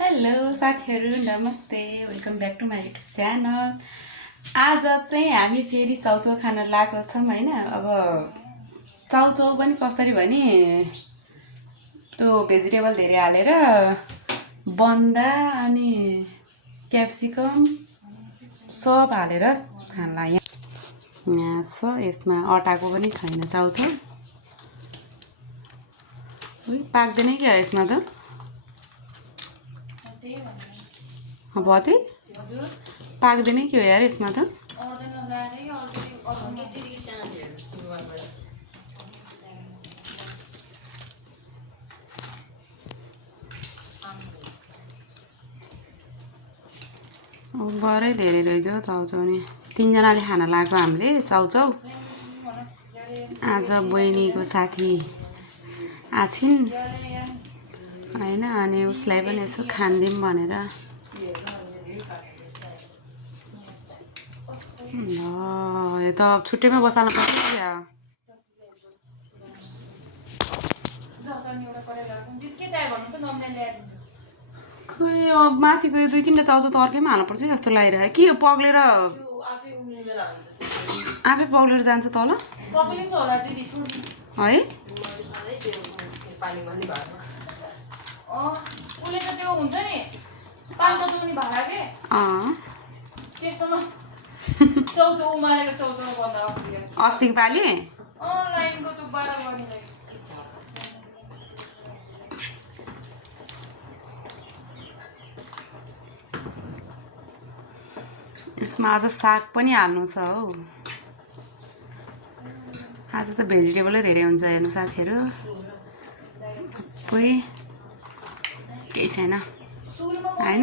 Hello साथीहरू नमस्ते welcome back to my YouTube channel. आज चाहिँ हामी फेरि चाउचाउ खान लागेको छौँ होइन। अब चाउचाउ पनि कसरी भने त्यो भेजिटेबल धेरै हालेर बन्दा अनि क्याप्सिकम सब हालेर खानला। यहाँ छ, यसमा अटाको पनि छैन चाउचाउ। पाक्दैन क्या यसमा त भति पाक्दैन के हो यार यसमा त। बरै धेरै रहेछ चाउचाउ नि। तीनजनाले खान लाग्यो हामीले चाउचाउ। आज बहिनीको साथी आछिन् होइन, अनि उसलाई पनि यसो खानिदिउँ भनेर। यो त छुट्टैमा बसाल्नु पर्छ क्या। खै अब माथिको यो 2-3 चाउचाउ त अर्कैमा हाल्नुपर्छ जस्तो लागिरहेको। के यो पग्लेर आफै पग्लेर जान्छ तल है। अस्तिको पालि यसमा आज साग पनि हाल्नु छ हौ। आज त भेजिटेबलै धेरै हुन्छ हेर्नु साथीहरू। सबै केही छैन होइन।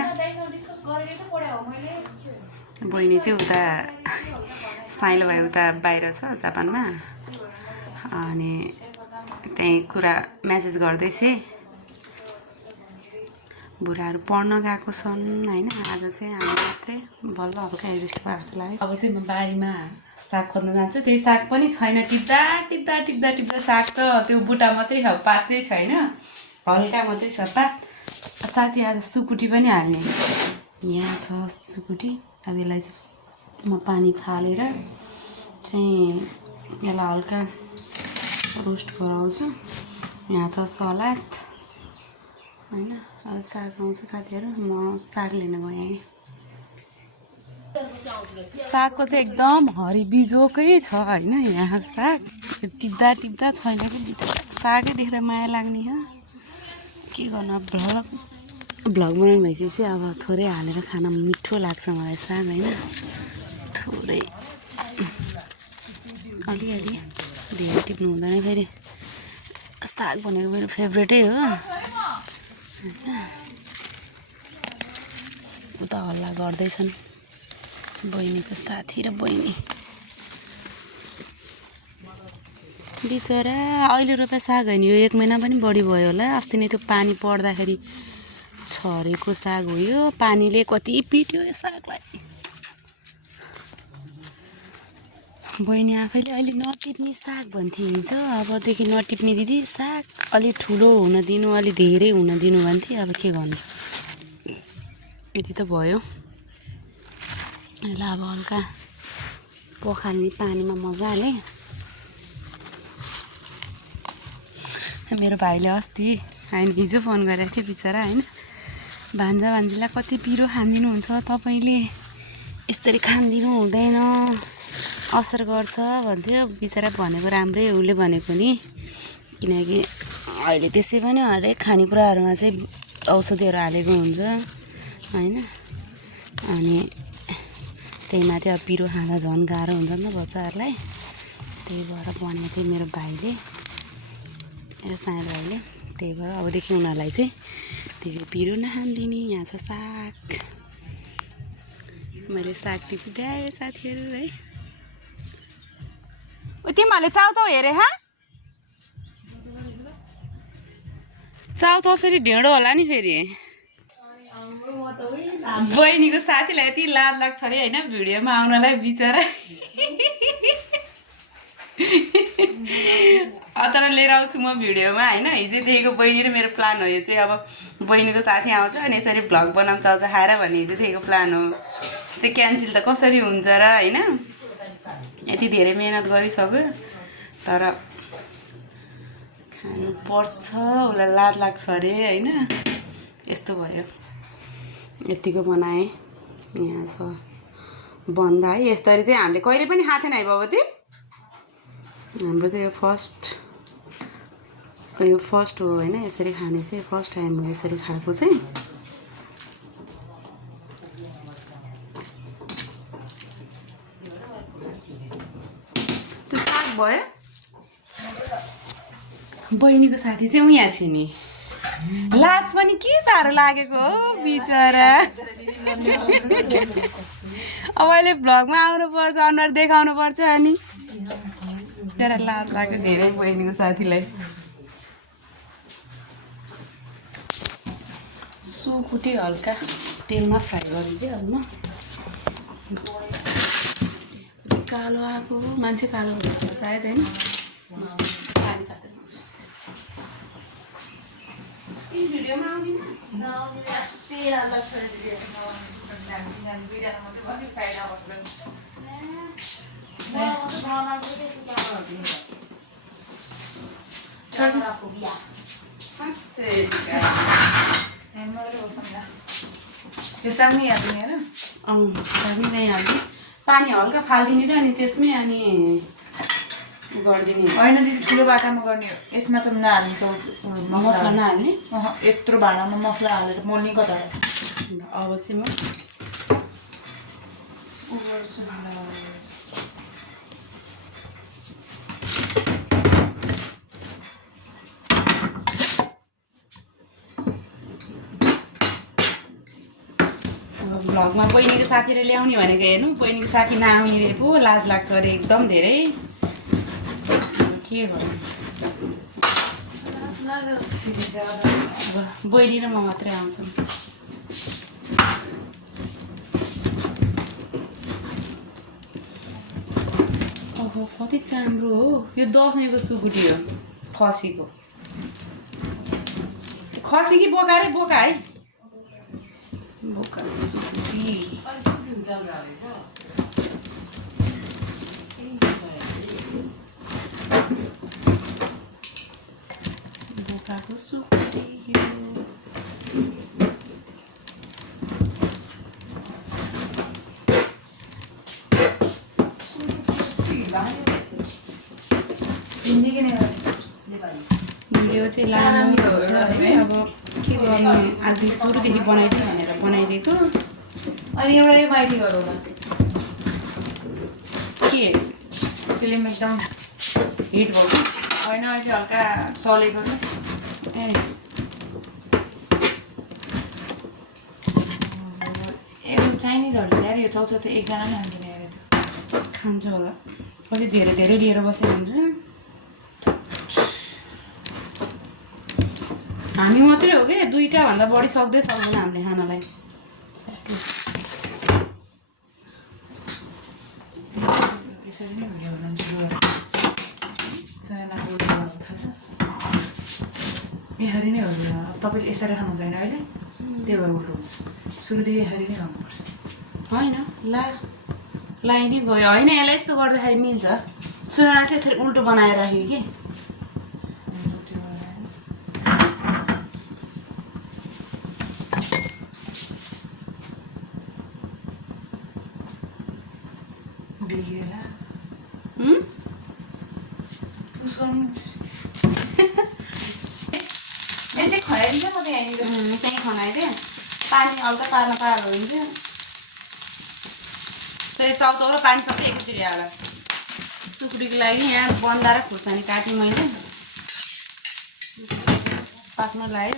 बहिनी चाहिँ उता साइलो भाइ उता बाहिर छ जापानमा, अनि त्यहीँ कुरा म्यासेज गर्दैछ। बुढाहरू पढ्न गएको छन् होइन। आज चाहिँ हामी मात्रै बल्ल हल्का एडजस्ट भएको लाग्यो। अब चाहिँ म बारीमा साग खोज्न जान्छु। त्यही साग पनि छैन। टिप्दा टिप्दा टिप्दा टिप्दा साग त त्यो बुट्टा मात्रै छ, पात चाहिँ छैन, हल्का मात्रै छ पात। साँच्ची आज सुकुटी पनि हाल्ने। यहाँ छ सुकुटी। अब यसलाई चाहिँ म पानी फालेर चाहिँ यसलाई हल्का रोस्ट गराउँछु। यहाँ छ सलाद होइन। अब साग आउँछ साथीहरू। म साग लिन गएँ। सागको चाहिँ एकदम हरिबिजोकै छ होइन। यहाँ साग टिप्दा टिप्दा छैन कि बिचरा सागै देख्दा माया लाग्ने हो। के गर्नु, अब भ्लग बनाउनु भइसकेपछि अब थोरै हालेर खान मिठो लाग्छ मलाई साग होइन। थोरै अलिअलि धेरै टिप्नु हुँदैन। फेरि साग भनेको मेरो फेभरेटै हो। उता हल्ला गर्दैछन् बहिनीको साथी र बहिनी। बिचरा अहिले रोपे साग होइन, यो 1 महिना पनि बढी भयो होला। अस्ति नै त्यो पानी पर्दाखेरि छरेको साग हो यो। पानीले कति पिट्यो यो सागलाई। बहिनी आफैले अहिले नटिप्ने साग भन्थे हिजो, अबदेखि नटिप्ने दिदी साग। अलि ठुलो हुन दिनु, अलि धेरै हुन दिनु भन्थे। अब के गर्नु, यति त भयो। यसलाई अब हल्का पखाल्ने पानीमा मजाले। मेरो भाइले अस्ति होइन हिजो फोन गरेको थियो बिचरा होइन। भान्जा भान्जीलाई कति पिरो खानिदिनुहुन्छ तपाईँले, यसरी खानिदिनु हुँदैन, असर गर्छ भन्थ्यो। बिचरा भनेको राम्रै हो उसले भनेको नि, किनकि अहिले त्यसै पनि हरेक खानेकुराहरूमा चाहिँ औषधिहरू हालेको हुन्छ होइन। अनि त्यही माथि अब पिरो खाँदा झन् गाह्रो हुन्छ नि त बच्चाहरूलाई। त्यही भएर भनेको थियो मेरो भाइले, मेरो सानो भाइले। त्यही भएर अबदेखि उनीहरूलाई चाहिँ धेरै पिरो नखानिदिने। यहाँ छ साग। मैले साग टिपिदिएँ साथीहरू है। तिमीहरूले चाउचाउ हेरे हा? चाउचाउ फेरि ढेँडो होला नि। फेरि बहिनीको साथीलाई यति लाज लाग्छ अरे होइन भिडियोमा आउनलाई बिचरा। अतर लिएर आउँछु म भिडियोमा होइन। हिजोदेखिको बहिनी र मेरो प्लान हो यो चाहिँ। अब बहिनीको साथी आउँछ अनि यसरी भ्लग बनाउँछ आज खाएर भन्ने हिजोदेखिको प्लान हो। त्यो क्यान्सल त कसरी हुन्छ र होइन। यति धेरै मेहनत गरिसक्यो तर खानुपर्छ, उसलाई लाज लाग्छ अरे होइन। यस्तो भयो। यतिको बनाएँ। यहाँ छ बन्दा है। यस्तरी चाहिँ हामीले कहिले पनि खाएको थिएन है बाबती। हाम्रो चाहिँ यो फर्स्ट हो होइन। यसरी खाने चाहिँ फर्स्ट टाइम हो यसरी खाएको चाहिँ। त्यो साग भयो। बहिनीको साथी चाहिँ उहाँ छ नि। लाज पनि के साह्रो लागेको हो बिचरा। अब अहिले भ्लगमा आउनुपर्छ, अनुहार देखाउनु पर्छ अनि तेरा लाज लाग्यो धेरै बहिनीको साथीलाई। सुकुटी हल्का तेलमा फ्राई गरिन्छ अब म। कालो आएको मान्छे कालो हुन्छ सायद होइन। पानी खाँदैन भिडियोमा आउँदिन। पानी हल्का फालिदिने र अनि त्यसमै अनि गरिदिने होइन दिदी। ठुलो बाटामा गर्ने यसमा त नहाल्ने मसला नहाल्ने। यत्रो भाँडामा मसला हालेर मोल्ने कता अब चाहिँ म भ्लगमा बहिनीको साथीले ल्याउने भनेको हेर्नु। बहिनीको साथी नआउने रे पो लाज लाग्छ अरे एकदम धेरै। के गर्नु बहिनी र म मात्रै आउँछौँ। ओहो कति चाम्रो हो यो। दसैँको सुकुटी हो खसीको। खसी कि बोका रे बोका है। बोकाको सुकुटी। बोकाको सुकुटी यो। भिडियो चाहिँ लामो हुन्छ है। अब के गर्नु आज सुरुदेखि बनाइदिउँ भनेर बनाइदिएको। अनि एउटा यो बाहिरी गरौँ न के फिल्म एकदम हिट भयो कि होइन। अहिले हल्का चलेको क्या। ए चाइनिजहरूले ल्याएर यो चौचौँ एकजना पनि खाँदैन अरे त्यो। खान्छ होला अलि धेरै धेरै लिएर बसेको हुन्छ। हामी मात्रै हो कि दुईवटा भन्दा बढी सक्दै सक्दैन हामीले खानालाई। यसरी नै भिडियो बनाउँछु। यसरी नै हो तपाईँले यसरी खानु छैन अहिले। त्यो भएर उल्टो सुरुदेखि यसरी नै खानुपर्छ होइन। लाइ नै गयो होइन। यसलाई यस्तो गर्दाखेरि मिल्छ। सुरुमा चाहिँ यसरी उल्टो बनाएर राख्यो कि त्यहीँ खनाइदिएँ। पानी हल्का पार्न पारेको हुन्थ्यो। त्यही चाउचाउ र पानी सबै एकैचोटि हाल। सुकुटीको लागि यहाँ बन्दा र खुर्सानी काटेँ मैले। पाक्न लाग्यो।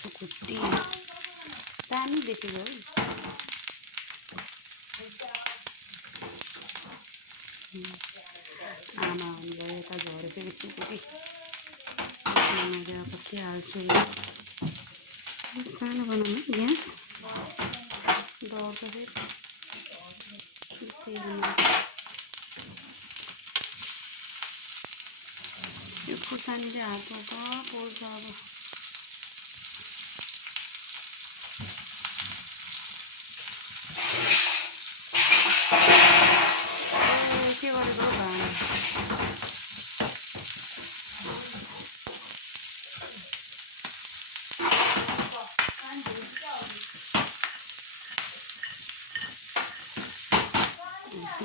सुकुटी दामी देखेको है। आमा हामीलाई यता झरेको सुकुटी कति हाल्छु। सानो बनाउनु ग्यास दौड्दाखेरि खुर्सानीले हातबाट पोल्छ अब के गरेको भाँडा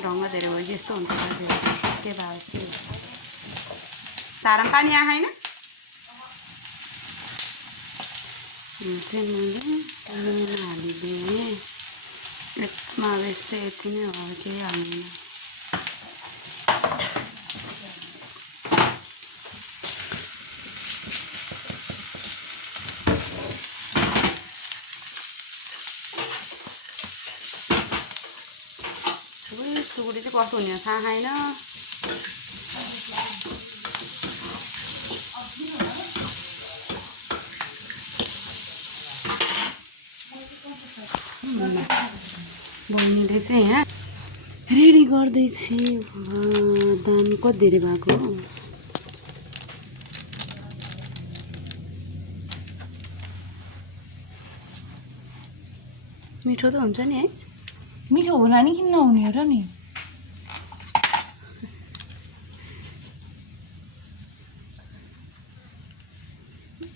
ढङ्ग धेरै भयो यस्तो हुन्छ के भयो तारामा पानी आएन चाहिँ मैले नुन हालिदिएँ एकमा अब यस्तै यति नै हो केही हाल्दैन सुकुटी चाहिँ कस्तो हुने थाहा छैन बहिनीले चाहिँ यहाँ रेडी गर्दैछ दाम कति धेरै भएको मिठो त हुन्छ नि है मिठो होला नि किन नहुने हो र नि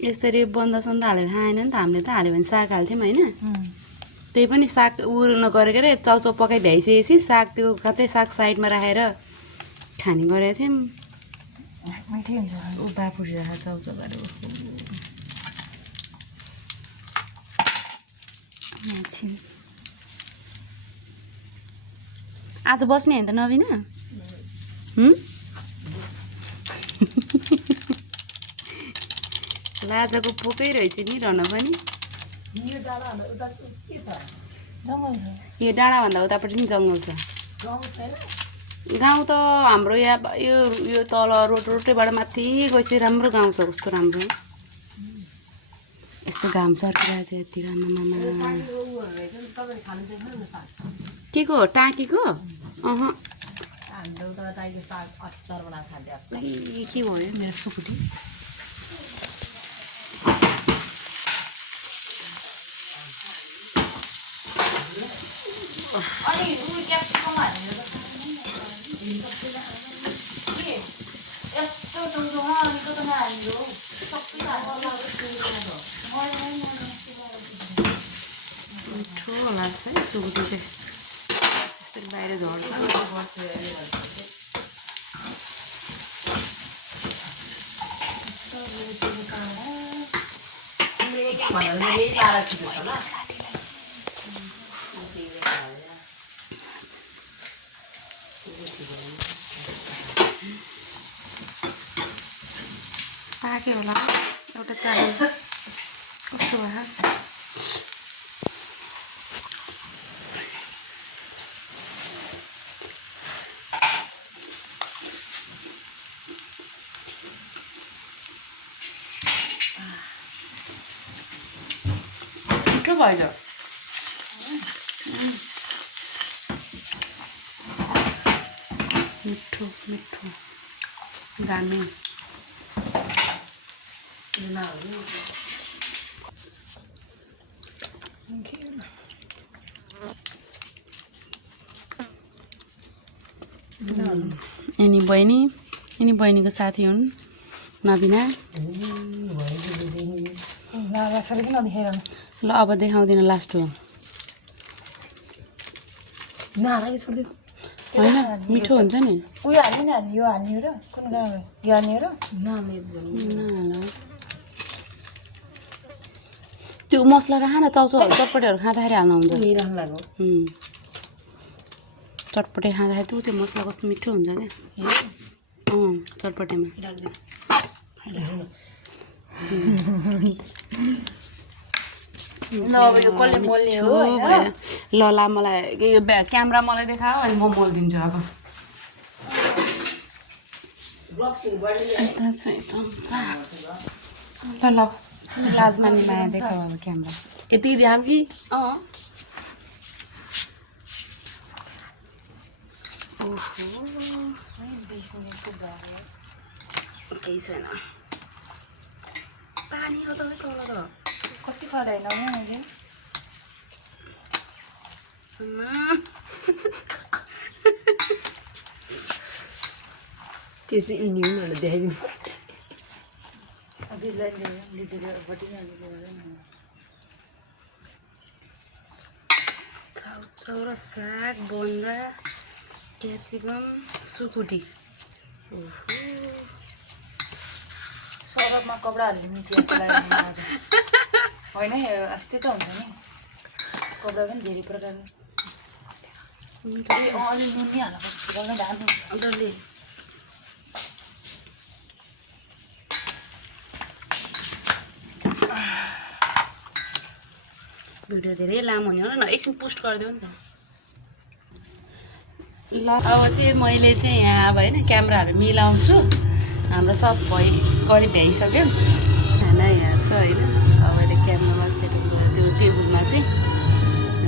यसरी बन्दासन्द हालेर खाएन नि त हामीले त हाल्यो भने साग हाल्थ्यौँ होइन त्यही पनि साग उयो नगरेको रे चाउचाउ पकाइ भ्याइसकेपछि साग त्यो काँचै साग साइडमा राखेर खाने गरेको थियौँ मिठै हुन्छ ऊ बाफुरी राखेर चाउचाउ गरेर आज बस्ने होइन त नबिना लाजाको पोकै रहेछ नि रहन पनि यो डाँडाभन्दा उतापट्टि नि जङ्गल छ गाउँ त हाम्रो यहाँ यो तल रोडबाट माथि गएपछि राम्रो गाउँ छ कस्तो राम्रो यस्तो घाम चर्किरहेको छ यतिर आमामा के को टाँकीको के भयो मेरो सुकुटी मिठो लाग्छ है सुकुटी चाहिँ यसरी बाहिर झर्छ पाक्यो होला एउटा चामल कस्तो भयो मिठो भयो त मिठो मिठो दामी यिनी बहिनीको साथी हुन् नबिना ल अब देखाउँदिन लास्ट हो होइन मिठो हुन्छ नि उयो हाल्ने नि यो हाल्ने हो र कुन यो हाल्ने हो र त्यो मसला राख न चाउचाउ चटपटेहरू खाँदाखेरि हाल्नु हुन्छ चटपटे खाँदाखेरि त्यो मसला कस्तो मिठो हुन्छ क्या चटपटेमा ल मलाई यो क्यामेरा मलाई देखाओ अनि म मोल्दिन्छु अब चम्चा ल लाजमानी माया देखाऊ अब क्यामेरा यति ध्यान कि ओहो केही छैन पानी हो त तल त कति फलाएन मैले त्यो चाहिँ इन्डियन भनेर देखाइदिनु चाउचाउ र साग बोन्दा क्याप्सिकम सुकुटी सरफमा कपडा हाल्ने मिची होइन अस्ति त हुन्छ नि कपडा पनि धेरै प्रकारको अलि नुन नि हाल्नुपर्छ गर्न ढाल्नु हुन्छ डल्ले भिडियो धेरै लामो हुने हो न एकछिन पोस्ट गरिदेऊ नि त ल अब चाहिँ मैले चाहिँ यहाँ अब होइन क्यामेराहरू मिलाउँछु हाम्रो सब करिब भ्याइसक्यो खाना यहाँ छ होइन अब अहिले क्यामेरामा सेटअप गरेर त्यो टेबलमा चाहिँ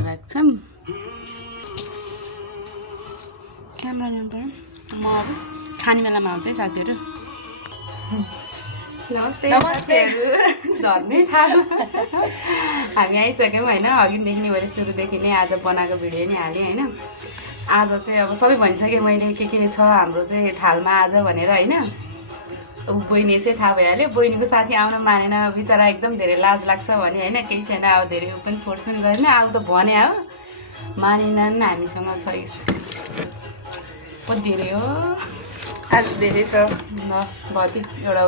राख्छौँ क्यामेरा ल्याउनु पऱ्यो म अब खाने बेलामा आउँछ है साथीहरू नमस्ते नमस्तेहरू झन्नै थाहा हामी आइसक्यौँ होइन अघिदेखि नै मैले सुरुदेखि नै आज बनाएको भिडियो नै हालेँ होइन आज चाहिँ अब सबै भनिसकेँ मैले के छ हाम्रो चाहिँ थालमा आज भनेर होइन बहिनी चाहिँ थाहा भइहाल्यो बहिनीको साथी आउन मानेन बिचरा एकदम धेरै लाज लाग्छ भने होइन केही छैन अब धेरै पनि फोर्स पनि गरेन अब त भने हो मानेनन् हामीसँग छ कति धेरै हो आज धेरै छ ल भयो एउटा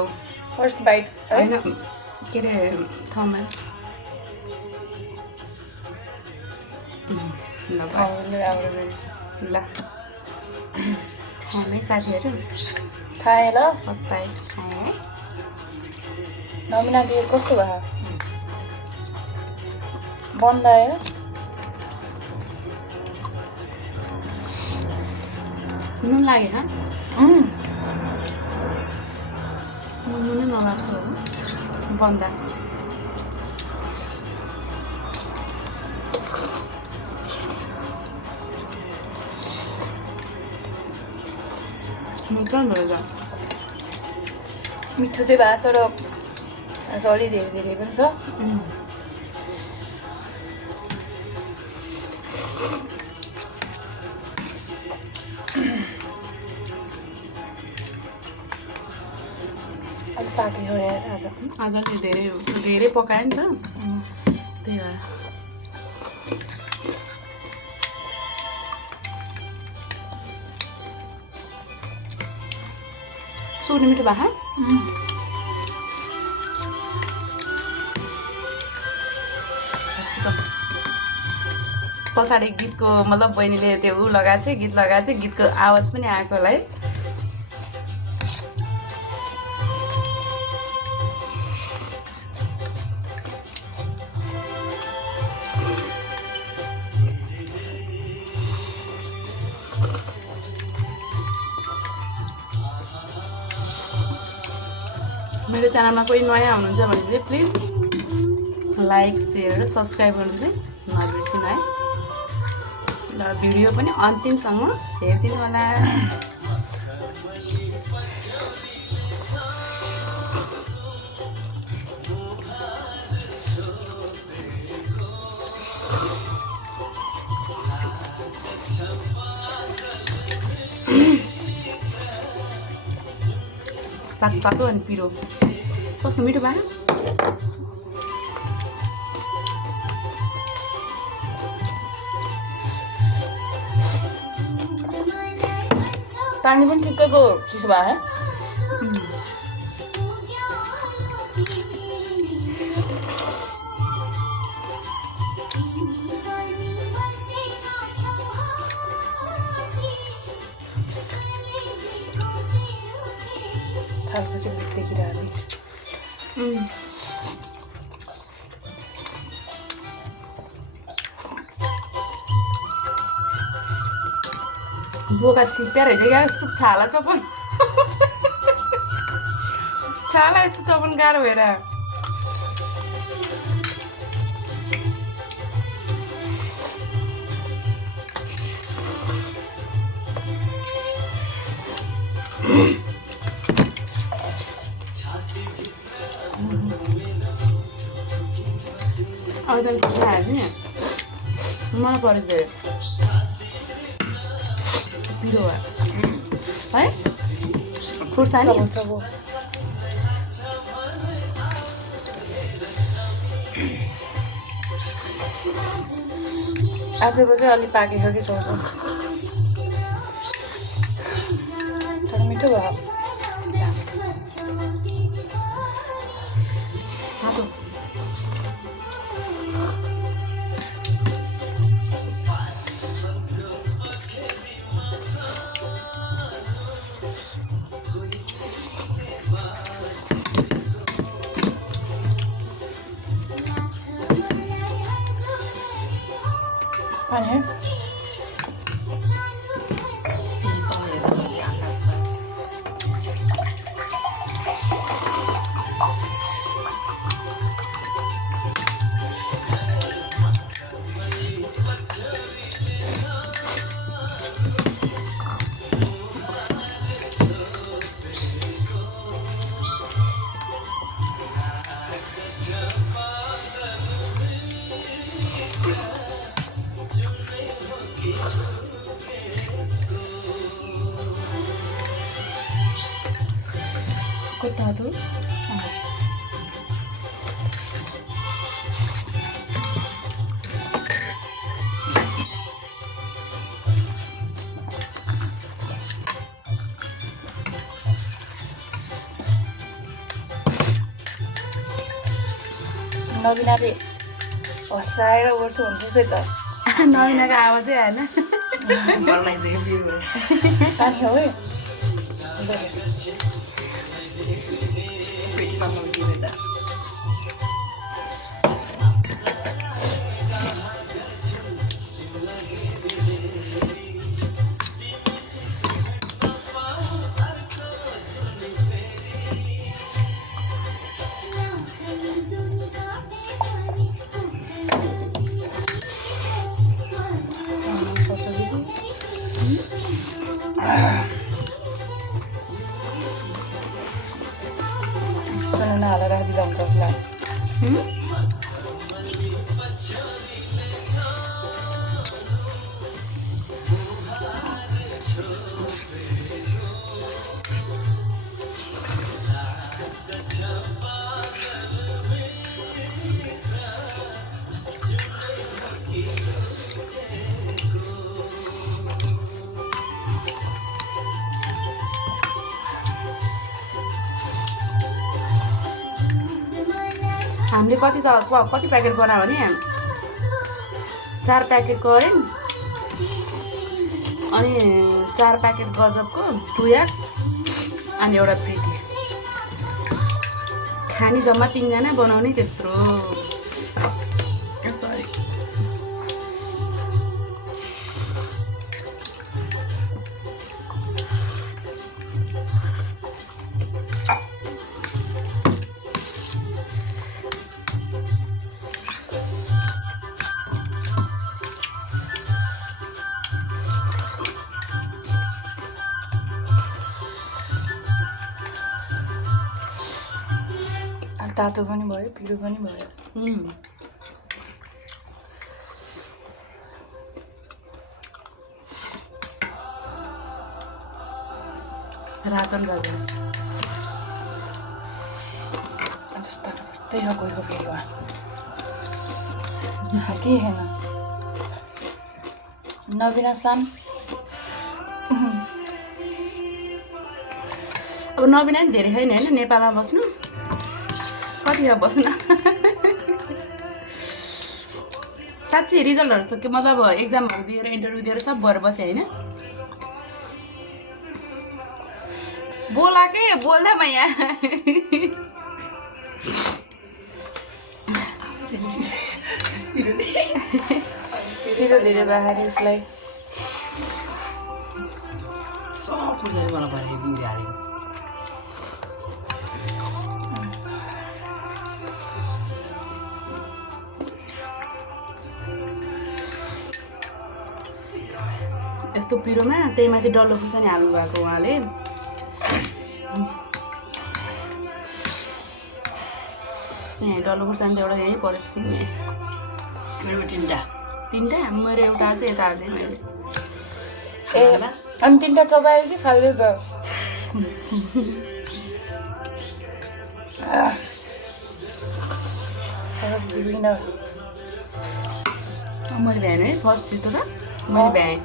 फर्स्ट बाइट होइन के अरे थमा ल खामै साथीहरू खाएँ ल फर्स्ट बाइट खाएँ नमिना दिएर कस्तो भयो बन्द आयो नुन लाग्यो नुनै नलाग्छ होला बन्दा मिठो चाहिँ भयो तर अलि धेरै धेरै पनि छ अलिक पाके हो यार आज आजले धेरै पकायो नि त त्यही भएर सुक्ने मिठो भए पछाडि गीतको मतलब बहिनीले त्यो लगाएको छ गीत लगाएको छ गीतको आवाज पनि आएको होला है मेरो च्यानलमा कोही नयाँ हुनुहुन्छ भने चाहिँ प्लिज लाइक सेयर र सब्सक्राइब गर्नु चाहिँ नबिर्सिनु है ल भिडियो पनि अन्तिमसम्म हेरिदिनु होला पातो पातो अनि पिरो कस्तो मिठो भयो पानी पनि ठिक्कैको चिसो भयो थालको चाहिँ भिट देखिरहेको बोका छिप्या रहेछ क्या यस्तो छाला चपन छाला यस्तो चपन गाह्रो भएर अरू त खाएको नि मलाई परेछ धेरै पिरो है खुर्सानी आजको चाहिँ अलिक पाकेको कि सौचो तर मिठो भयो पानी Contado. नबिनाले हँसाएर गर्छु भन्छु फेरि त नबिनाको आवाजै आएन पानी हो है सुन हालेर राखिदिँदा हुन्छ उसलाई हामीले कति प्याकेट बनायो भने 4 प्याकेट करेन अनि 4 प्याकेट गजबको 2x अनि एउटा प्रिटी खानी जम्मा 3 जना बनाउने त्यत्रो सरी तातो पनि भयो पिरो पनि भयो रातन गर्दैन जस्तै हो कोहीको पिरो के हेर्न नबिना सान अब नबिना नि धेरै छैन होइन नेपालमा बस्नु कति हो बस्नु साँच्चै रिजल्टहरू त के मतलब एक्जामहरू दिएर इन्टरभ्यू दिएर सब भएर बसेँ होइन बोला के बोल्दा म यहाँ पिरो धेरै बाहिर यसलाई यस्तो पिरोमा त्यही माथि डल्लो खुर्सानी हाल्नु भएको उहाँले यहाँ डल्लो खुर्सानी त एउटा यहीँ परेछ सिङ मेरो तिनवटा मेरो एउटा चाहिँ यता हाल्दै मैले ए अनि 3टा चबायो कि खाल्यो त मैले भ्याएँ है फर्स्ट छिटो त मैले भ्याएँ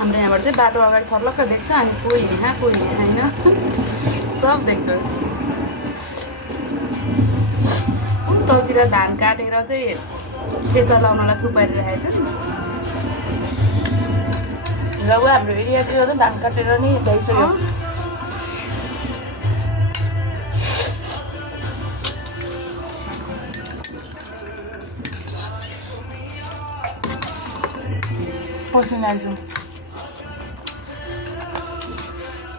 हाम्रो यहाँबाट चाहिँ बाटो अगाडि सर्लक्क देख्छ अनि कोही यहाँ कोही होइन सब देख्छ तलतिर धान काटेर चाहिँ प्रेसर लाउनलाई थुपारिरहेको छ लगभग हाम्रो एरियातिर त धान काटेर नै भइसक्यो पसिना आइसक्यो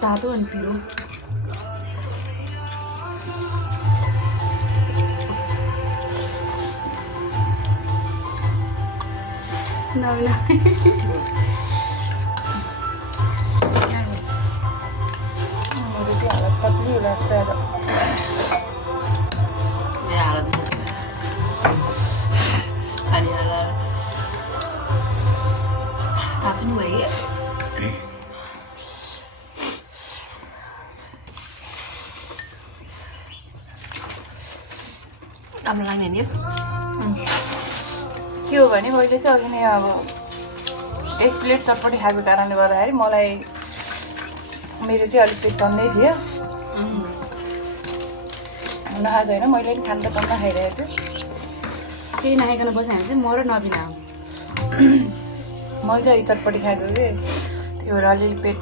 तातो अनि पिरो नमिला मेरो चाहिँ हालत पत्ली होला जस्तो मेरो हालत अनि थाहा नि भयो राम्रो लाग्ने नि के हो भने मैले चाहिँ अघि नै अब 1 प्लेट चटपटी खाएको कारणले गर्दाखेरि मलाई मेरो चाहिँ अलिक पेट तन्दै थियो नखाएको होइन मैले पनि खानु त कम्मा खाइरहेको छु केही नखाइकन बस्यो भने चाहिँ म र नबिना मैले चाहिँ अलिक चटपटी खाएको कि त्यही भएर अलिअलि पेट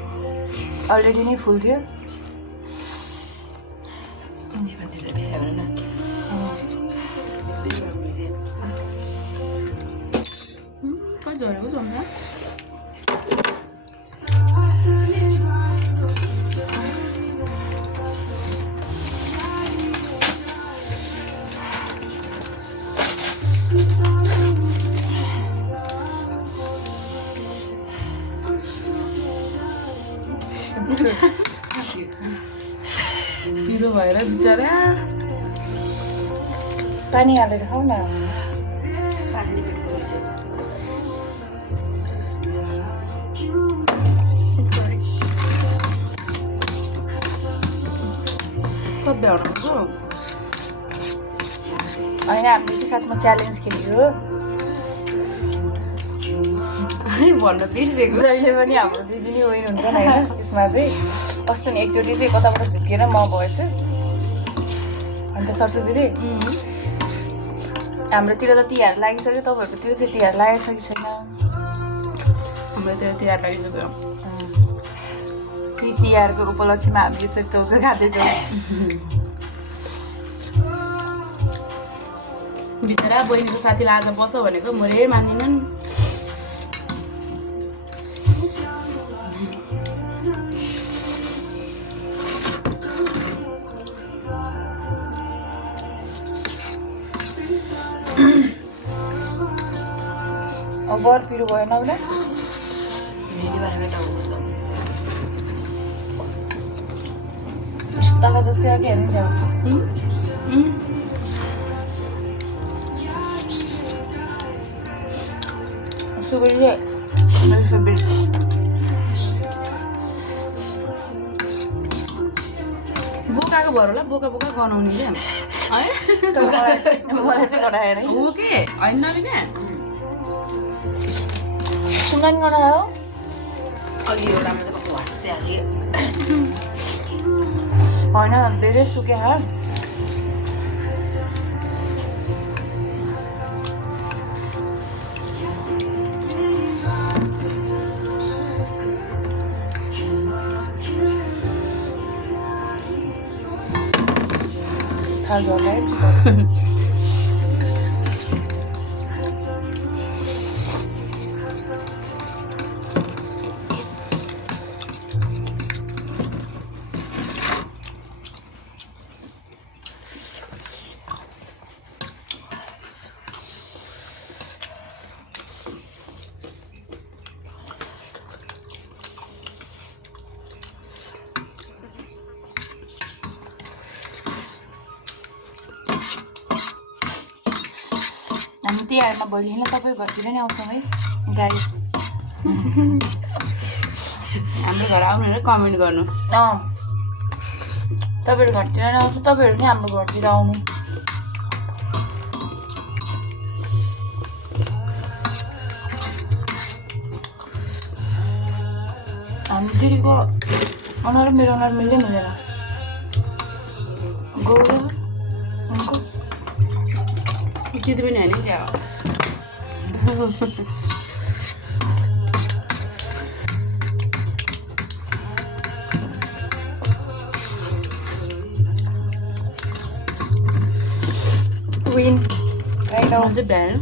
अलरेडी नै फुल थियो झरेको झम्दा पिरो भएर बिचरा पानी हालेर खाऊ न सब भ्याउनु होइन हामीले चाहिँ खासमा च्यालेन्ज खेलेको भन्न बिर्सेको जहिले पनि हाम्रो दिदी नै विन हुन्छ नि होइन त्यसमा चाहिँ कस्तो नि एकचोटि चाहिँ कताबाट झुकिएर म भएछु अन्त सरस्वती दिदी हाम्रोतिर त तिहार लागिसक्यो तपाईँहरूकोतिर चाहिँ तिहार लागेको छ कि छैन हाम्रोतिर तिहार लागिसक्यो ती तिहारको उपलक्ष्यमा हामी यसरी चौचो खाँदैछौँ बिचरा बहिनीको साथीलाई आज बस भनेको मरे मान्दिनन् अब बर पिरो भयो नौला तल जस्तै अघि हेर्नु जाऊ सुगुरीले मेरो फेभरेट बोकाको भएर होला बोका बोका गनाउने क्या है मलाई चाहिँ गराएर हो के होइन नबिना सुनान गरायो अघि एउटामा चाहिँ कस्तो हाँस्या थियो होइन धेरै सुके हाल थाल झोलायो तिहारमा भोलि होइन तपाईँको घरतिर नै आउँछौँ है गाई। हाम्रो घर आउनु र कमेन्ट गर्नु। तपाईँहरू घरतिर नै आउँछ, तपाईँहरू नै हाम्रो घरतिर आउनु। हाम्रो दिदीको अनुहार र मेरो अनुहार मिल्दै मिलेन। गौरा उनको त्यति पनि होइन क्या विन राइट आउट चाहिँ बिहान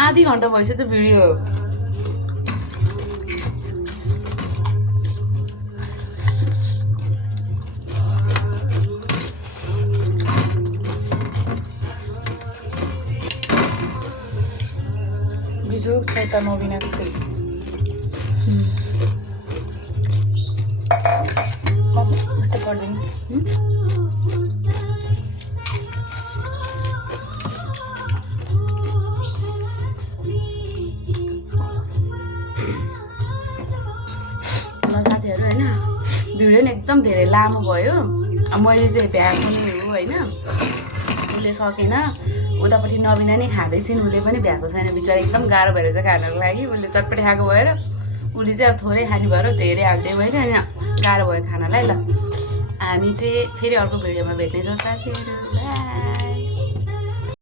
आधी घन्टा भइसक्यो भिडियो। बिजोग छ त नबिनाको फेरि पर्दैन। साथीहरू होइन भिडियो नि एकदम धेरै लामो भयो। मैले चाहिँ भ्याएको नि हो होइन, उसले सकेन, उतापट्टि नबिना नै खाँदैछिन्, उसले पनि भ्याएको छैन बिचरा, एकदम गाह्रो भएर चाहिँ खानको लागि। उसले चटपटी खाएको भएर उसले चाहिँ अब थोरै खाने भएर धेरै हाल्दै होइन, होइन गाह्रो भयो खानालाई। ल हामी चाहिँ फेरि अर्को भिडियोमा भेट्नेछौँ साथीहरू, बाई।